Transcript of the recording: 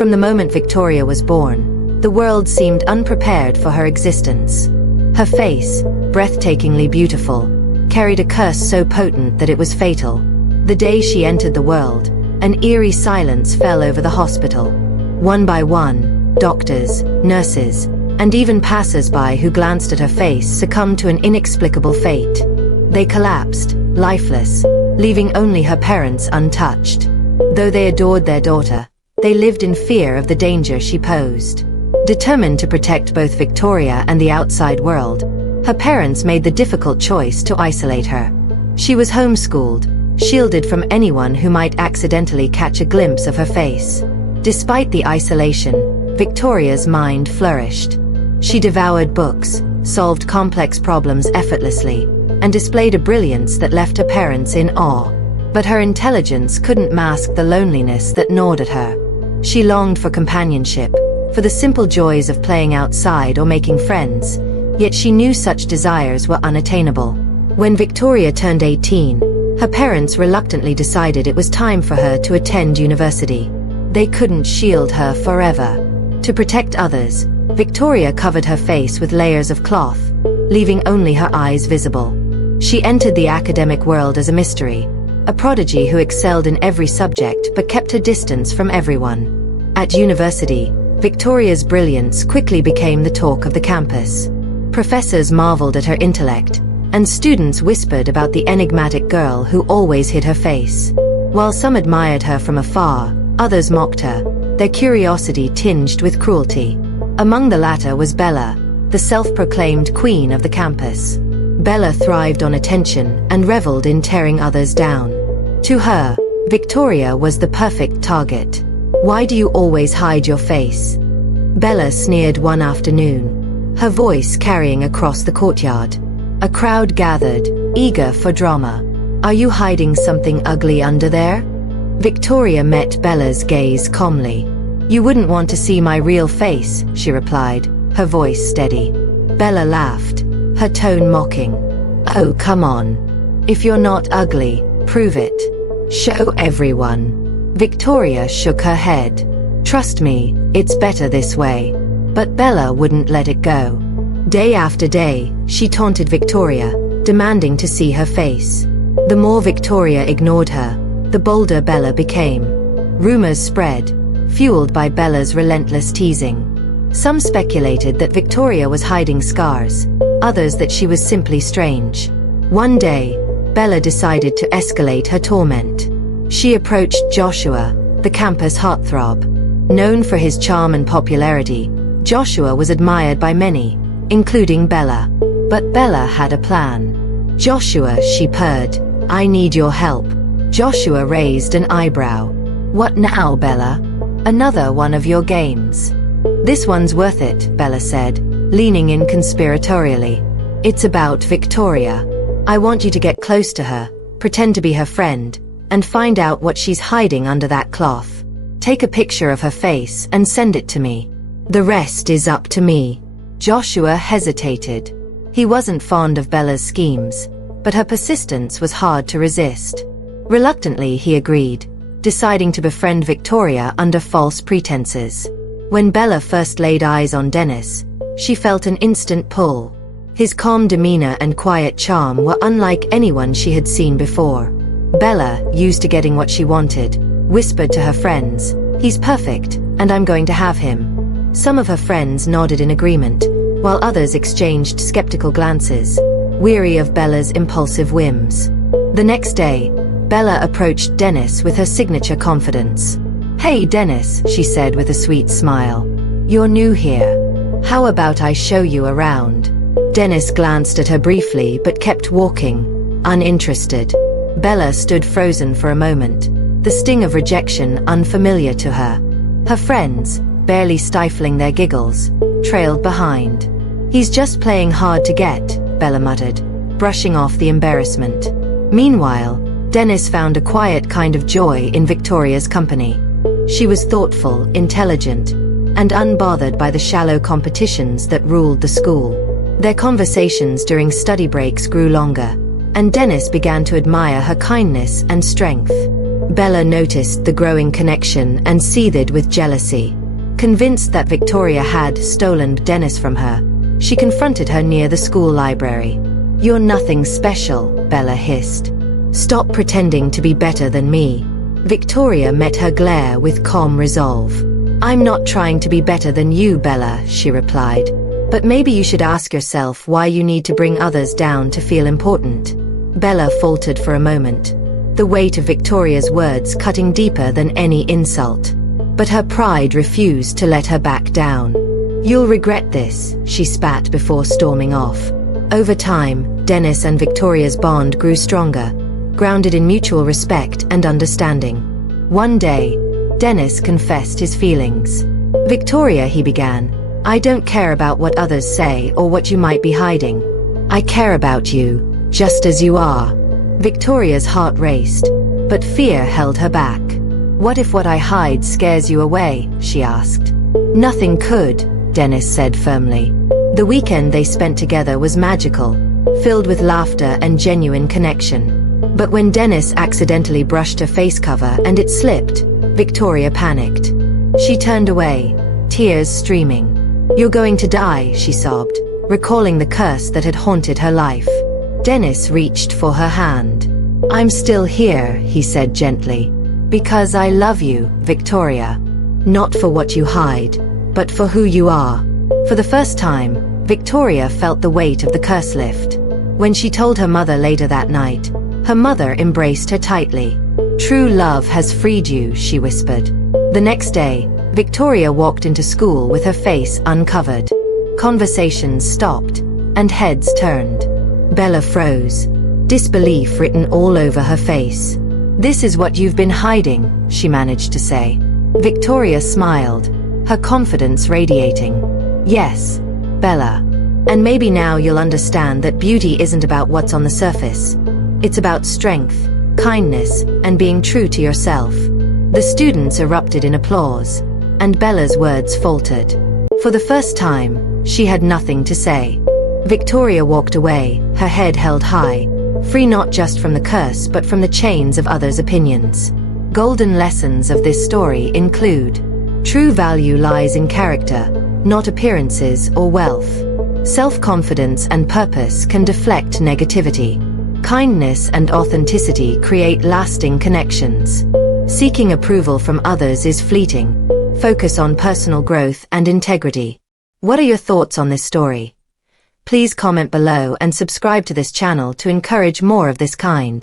From the moment Victoria was born, the world seemed unprepared for her existence. Her face, breathtakingly beautiful, carried a curse so potent that it was fatal. The day she entered the world, an eerie silence fell over the hospital. One by one, doctors, nurses, and even passers-by who glanced at her face succumbed to an inexplicable fate. They collapsed, lifeless, leaving only her parents untouched. Though they adored their daughter, they lived in fear of the danger she posed. Determined to protect both Victoria and the outside world, her parents made the difficult choice to isolate her. She was homeschooled, shielded from anyone who might accidentally catch a glimpse of her face. Despite the isolation, Victoria's mind flourished. She devoured books, solved complex problems effortlessly, and displayed a brilliance that left her parents in awe. But her intelligence couldn't mask the loneliness that gnawed at her. She longed for companionship, for the simple joys of playing outside or making friends, yet she knew such desires were unattainable. When Victoria turned 18, her parents reluctantly decided it was time for her to attend university. They couldn't shield her forever. To protect others, Victoria covered her face with layers of cloth, leaving only her eyes visible. She entered the academic world as a mystery, a prodigy who excelled in every subject but kept her distance from everyone. At university, Victoria's brilliance quickly became the talk of the campus. Professors marveled at her intellect, and students whispered about the enigmatic girl who always hid her face. While some admired her from afar, others mocked her, their curiosity tinged with cruelty. Among the latter was Bella, the self-proclaimed queen of the campus. Bella thrived on attention and reveled in tearing others down. To her, Victoria was the perfect target. "Why do you always hide your face?" Bella sneered one afternoon, her voice carrying across the courtyard. A crowd gathered, eager for drama. "Are you hiding something ugly under there?" Victoria met Bella's gaze calmly. "You wouldn't want to see my real face," she replied, her voice steady. Bella laughed, her tone mocking. "Oh, come on. If you're not ugly, prove it. Show everyone." Victoria shook her head. "Trust me, it's better this way." But Bella wouldn't let it go. Day after day, she taunted Victoria, demanding to see her face. The more Victoria ignored her, the bolder Bella became. Rumors spread, fueled by Bella's relentless teasing. Some speculated that Victoria was hiding scars, others that she was simply strange. One day, Bella decided to escalate her torment. She approached Joshua, the campus heartthrob. Known for his charm and popularity, Joshua was admired by many, including Bella. But Bella had a plan. "Joshua," she purred, "I need your help." Joshua raised an eyebrow. "What now, Bella? Another one of your games?" "This one's worth it," Bella said, leaning in conspiratorially. "It's about Victoria. I want you to get close to her, pretend to be her friend, and find out what she's hiding under that cloth. Take a picture of her face and send it to me. The rest is up to me." Joshua hesitated. He wasn't fond of Bella's schemes, but her persistence was hard to resist. Reluctantly, he agreed, deciding to befriend Victoria under false pretenses. When Bella first laid eyes on Dennis, she felt an instant pull. His calm demeanor and quiet charm were unlike anyone she had seen before. Bella, used to getting what she wanted, whispered to her friends, "He's perfect, and I'm going to have him." Some of her friends nodded in agreement, while others exchanged skeptical glances, weary of Bella's impulsive whims. The next day, Bella approached Dennis with her signature confidence. "Hey Dennis," she said with a sweet smile. "You're new here. How about I show you around?" Dennis glanced at her briefly but kept walking, uninterested. Bella stood frozen for a moment, the sting of rejection unfamiliar to her. Her friends, barely stifling their giggles, trailed behind. "He's just playing hard to get," Bella muttered, brushing off the embarrassment. Meanwhile, Dennis found a quiet kind of joy in Victoria's company. She was thoughtful, intelligent, and unbothered by the shallow competitions that ruled the school. Their conversations during study breaks grew longer, and Dennis began to admire her kindness and strength. Bella noticed the growing connection and seethed with jealousy. Convinced that Victoria had stolen Dennis from her, she confronted her near the school library. "You're nothing special," Bella hissed. "Stop pretending to be better than me." Victoria met her glare with calm resolve. "I'm not trying to be better than you, Bella," she replied. "But maybe you should ask yourself why you need to bring others down to feel important." Bella faltered for a moment, the weight of Victoria's words cutting deeper than any insult. But her pride refused to let her back down. "You'll regret this," she spat before storming off. Over time, Dennis and Victoria's bond grew stronger, grounded in mutual respect and understanding. One day, Dennis confessed his feelings. "Victoria," he began, "I don't care about what others say or what you might be hiding. I care about you, just as you are." Victoria's heart raced, but fear held her back. "What if what I hide scares you away?" she asked. "Nothing could," Dennis said firmly. The weekend they spent together was magical, filled with laughter and genuine connection. But when Dennis accidentally brushed her face cover and it slipped, Victoria panicked. She turned away, tears streaming. "You're going to die," she sobbed, recalling the curse that had haunted her life. Dennis reached for her hand. "I'm still here," he said gently. "Because I love you, Victoria. Not for what you hide, but for who you are." For the first time, Victoria felt the weight of the curse lift. When she told her mother later that night, her mother embraced her tightly. "True love has freed you," she whispered. The next day, Victoria walked into school with her face uncovered. Conversations stopped, and heads turned. Bella froze, disbelief written all over her face. "This is what you've been hiding," she managed to say. Victoria smiled, her confidence radiating. "Yes, Bella. And maybe now you'll understand that beauty isn't about what's on the surface. It's about strength, kindness, and being true to yourself." The students erupted in applause, and Bella's words faltered. For the first time, she had nothing to say. Victoria walked away, her head held high, free not just from the curse but from the chains of others' opinions. Golden lessons of this story include: true value lies in character, not appearances or wealth. Self-confidence and purpose can deflect negativity. Kindness and authenticity create lasting connections. Seeking approval from others is fleeting. Focus on personal growth and integrity. What are your thoughts on this story? Please comment below and subscribe to this channel to encourage more of this kind.